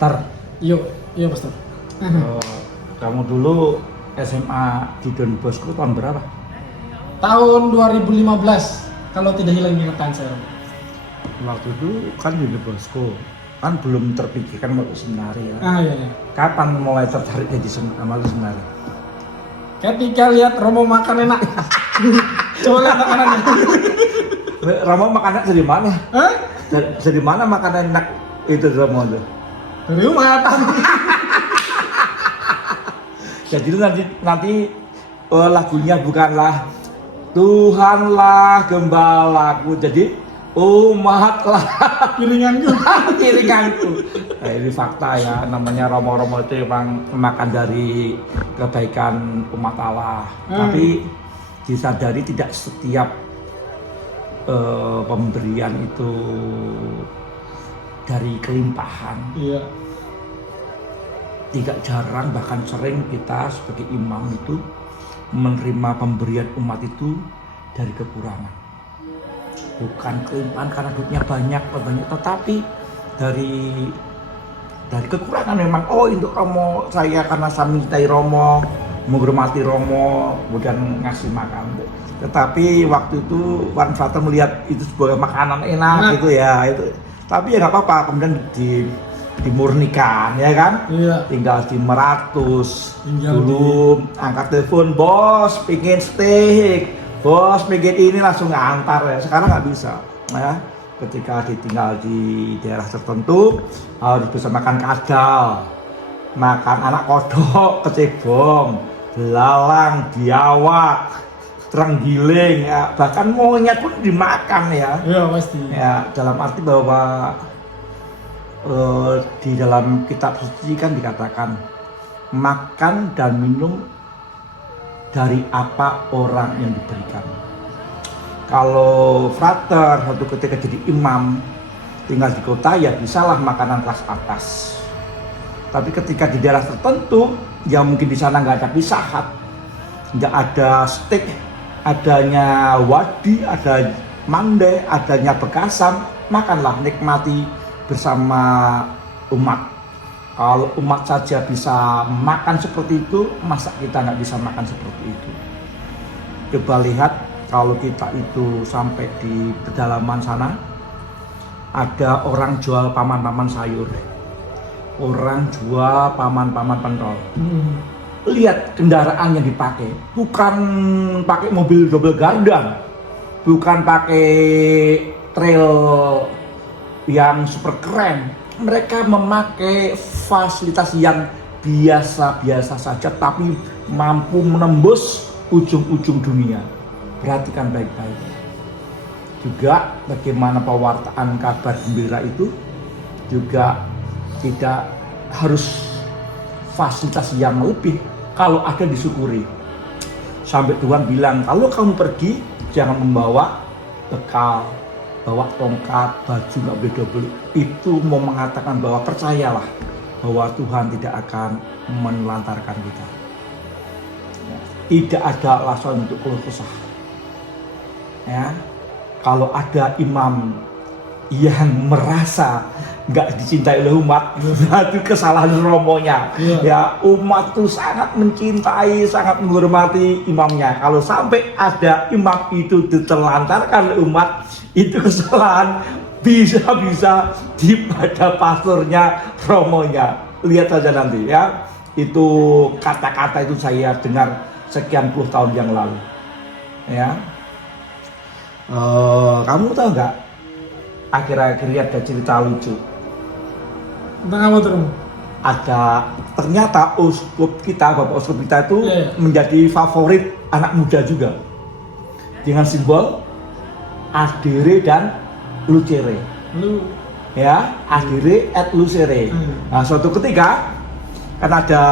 Tar, Iya Mas Tar. kamu dulu SMA di Don Bosco tahun berapa? Tahun 2015 kalau tidak hilang ingatan saya. Waktu itu kan di Don Bosco, kan belum terpikirkan mau seminari ya. Iya. Kapan mulai tertarik jadi amal seminari? Ketika lihat Romo makan enak. Coba lihat makanannya. Romo makannya dari mana? Hah? Dari mana makanan enak itu Romo itu? Dari rumah. Jadi nanti lagunya bukanlah Tuhanlah gembalaku, jadi umatlah Piringanku. piringanku. Nah, ini fakta ya, namanya Romo-Romo itu memang makan dari kebaikan umat Allah. Tapi disadari tidak setiap pemberian itu dari kelimpahan. Iya. Tidak jarang bahkan sering kita sebagai imam itu menerima pemberian umat itu dari kekurangan. Bukan kelimpahan karena duitnya banyak, tetapi dari kekurangan memang. Oh, untuk Romo saya karena saya mencintai Romo, menghormati Romo, kemudian ngasih makan. Tetapi waktu itu Wan Frater melihat itu sebagai makanan enak gitu ya, itu. Tapi ya nggak apa-apa, kemudian dimurnikan ya kan, tinggal di Meratus, dulu angkat telepon, bos pingin steak, bos pingin ini, langsung ngantar ya. Sekarang nggak bisa ya, ketika ditinggal di daerah tertentu harus bisa makan kadal, makan anak kodok, kecebong, belalang, biawak, terenggiling ya, bahkan monyet pun dimakan ya. Iya pasti. Ya, dalam arti bahwa di dalam kitab suci kan dikatakan makan dan minum dari apa orang yang diberikan. Kalau Frater waktu ketika jadi imam tinggal di kota ya bisalah makanan kelas atas. Tapi ketika di daerah tertentu yang mungkin di sana nggak ada Pizza Hut, nggak ada steak, adanya wadi, ada mande, adanya bekasam, makanlah, nikmati bersama umat. Kalau umat saja bisa makan seperti itu, masa kita nggak bisa makan seperti itu? Coba lihat kalau kita itu sampai di pedalaman sana, ada orang jual paman-paman sayur, orang jual paman-paman pentol. Lihat kendaraan yang dipakai, bukan pakai mobil double gardang, bukan pakai trail yang super keren. Mereka memakai fasilitas yang biasa-biasa saja tapi mampu menembus ujung-ujung dunia. Perhatikan baik-baik. Juga bagaimana pewartaan kabar gembira itu juga tidak harus fasilitas yang lebih, kalau ada disyukuri. Sampai Tuhan bilang, kalau kamu pergi jangan membawa bekal, bawa tongkat, baju nggak boleh double. Itu mau mengatakan bahwa percayalah bahwa Tuhan tidak akan menelantarkan kita. Tidak ada alasan untuk keluh kesah. Ya, kalau ada imam yang merasa nggak dicintai oleh umat, itu kesalahan romonya. Ya, umat tuh sangat mencintai, sangat menghormati imamnya. Kalau sampai ada imam itu ditelantarkan oleh umat, itu kesalahan bisa-bisa di pada pastornya, romonya. Lihat saja nanti ya. Itu kata-kata itu saya dengar sekian puluh tahun yang lalu. Ya, kamu tahu nggak? Akhir-akhir lihat ada cerita lucu. Tentang apa tuh? Ada ternyata uskup kita, bapak uskup kita itu menjadi favorit anak muda juga dengan simbol adere dan lucere. Ya, adere et lucere. Nah, suatu ketika kan ada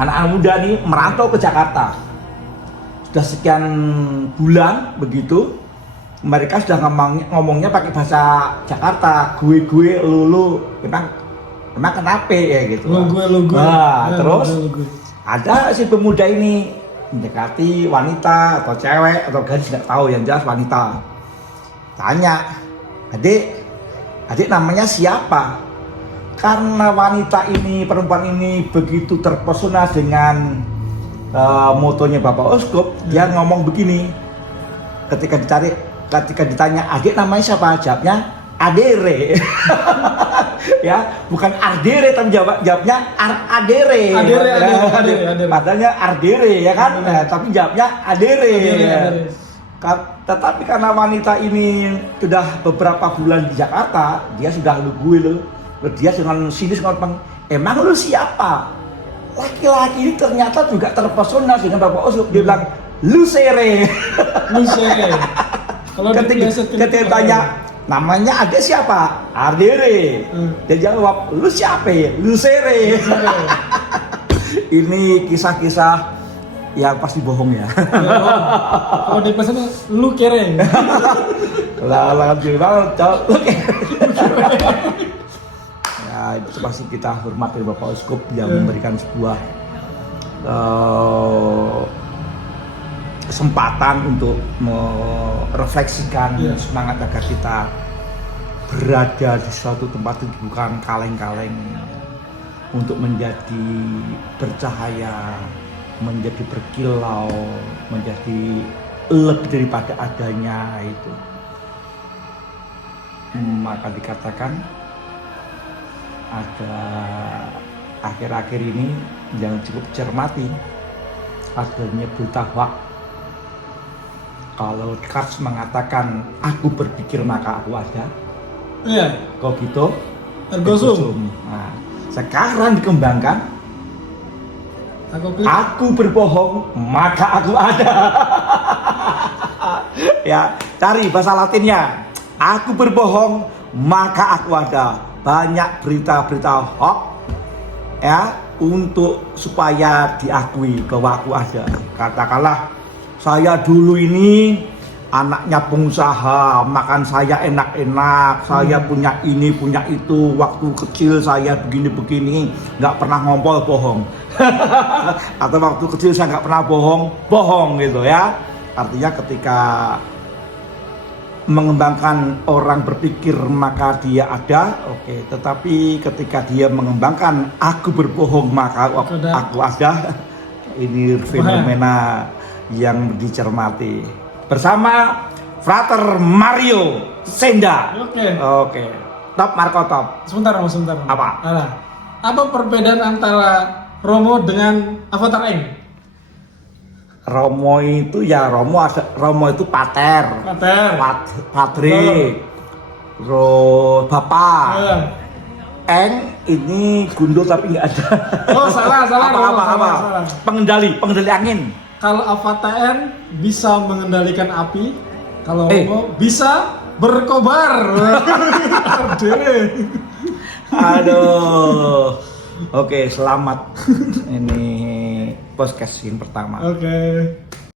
anak-anak muda nih merantau ke Jakarta. Sudah sekian bulan begitu. Mereka sudah ngomongnya pakai bahasa Jakarta, gue, lu, emang kenapa ya gitu. Lu gue. Nah, terus ada si pemuda ini mendekati wanita atau cewek atau gadis, nggak tahu, yang jelas wanita. Tanya, adik namanya siapa? karena wanita ini, perempuan ini begitu terpesona dengan motonya Bapak Uskup, dia ngomong begini. Ketika ditanya adik namanya siapa, jawabnya Adere. Ya, bukan Ardere, tapi jawabnya Adere. Adere. Padahal Ardere ya kan, tapi jawabnya Adere. Tetapi karena wanita ini sudah beberapa bulan di Jakarta, dia sudah lugu loh. Dia dengan sinis ngomong, emang lu siapa? Laki-laki ini ternyata juga terpesona dengan Bapak Uskup. Dia bilang, lu sere. Lu sere. Kalau ketika tanya, namanya adik siapa? Ardere. Dia jawab, lu siapa? Lu sere. Ini kisah-kisah yang pasti bohong ya. Kalau di pesan lu kere. Lah gimana? Lu kere. Ya, itu pasti kita hormati Bapak Uskup yang memberikan sebuah kesempatan untuk merefleksikan semangat agar kita berada di suatu tempat itu bukan kaleng-kaleng, untuk menjadi bercahaya, menjadi berkilau, menjadi lebih daripada adanya itu. Maka dikatakan ada akhir-akhir ini yang cukup cermati, adanya berita hoax. Kalau Descartes mengatakan aku berpikir maka aku ada, iya, kok gitu ergo sum. Nah, sekarang dikembangkan aku berbohong maka aku ada. Ya, cari bahasa Latinnya, aku berbohong maka aku ada. Banyak berita-berita hoax ya, untuk supaya diakui bahwa aku ada. Katakanlah saya dulu ini anaknya pengusaha, makan saya enak-enak, saya punya ini punya itu, waktu kecil saya begini-begini, nggak pernah ngompol, bohong. Atau waktu kecil saya nggak pernah bohong gitu ya. Artinya ketika mengembangkan orang berpikir maka dia ada, oke. Tetapi ketika dia mengembangkan aku berbohong maka aku ada, ini fenomena yang dicermati bersama Frater Mario Senda. Oke. Top Marco top. Sebentar. Apa? Apa perbedaan antara Romo dengan Avatar Eng? Romo itu ya Romo itu pater. Padre. Bapak. Eng ini gundul tapi nggak ada. Oh salah. Apa? Pengendali angin. Kalau Avatar Eng bisa mengendalikan api, kalau Romo bisa berkobar. Aduh. Oke, selamat. Ini podcast yang pertama. Oke.